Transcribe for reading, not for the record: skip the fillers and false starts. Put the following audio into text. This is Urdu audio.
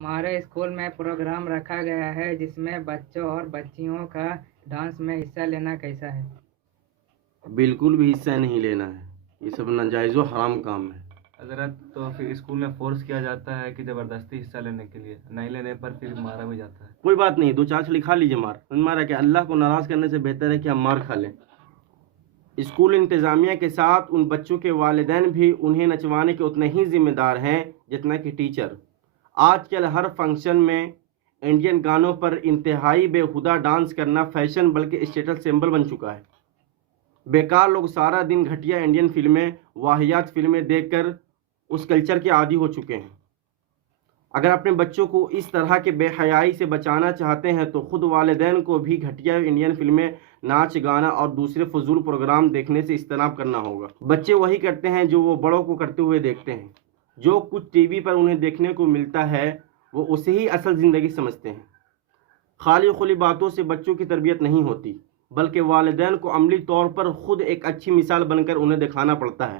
ہمارے اسکول میں پروگرام رکھا گیا ہے جس میں بچوں اور بچیوں کا ڈانس میں حصہ لینا کیسا ہے؟ بالکل بھی حصہ نہیں لینا ہے، یہ سب ناجائز و حرام کام ہے۔ حضرت تو پھر اسکول میں فورس کیا جاتا ہے کہ زبردستی حصہ لینے کے لیے، نہیں لینے پر پھر مارا بھی جاتا ہے۔ کوئی بات نہیں، 2 4 چھڑی کھا لیجیے مارا کہ اللہ کو ناراض کرنے سے بہتر ہے کہ ہم مار کھا لیں۔ اسکول انتظامیہ کے ساتھ ان بچوں کے والدین بھی انہیں نچوانے کے اتنے ہی ذمہ دار ہیں جتنا کہ ٹیچر۔ آج کل ہر فنکشن میں انڈین گانوں پر انتہائی بےہودہ ڈانس کرنا فیشن بلکہ اسٹیٹس سمبل بن چکا ہے۔ بیکار لوگ سارا دن گھٹیا انڈین فلمیں، واہیات فلمیں دیکھ کر اس کلچر کے عادی ہو چکے ہیں۔ اگر اپنے بچوں کو اس طرح کے بے حیائی سے بچانا چاہتے ہیں تو خود والدین کو بھی گھٹیا انڈین فلمیں، ناچ گانا اور دوسرے فضول پروگرام دیکھنے سے اجتناب کرنا ہوگا۔ بچے وہی کرتے ہیں جو وہ بڑوں کو کرتے ہوئے دیکھتے ہیں۔ جو کچھ ٹی وی پر انہیں دیکھنے کو ملتا ہے وہ اسے ہی اصل زندگی سمجھتے ہیں۔ خالی خلی باتوں سے بچوں کی تربیت نہیں ہوتی، بلکہ والدین کو عملی طور پر خود ایک اچھی مثال بن کر انہیں دکھانا پڑتا ہے۔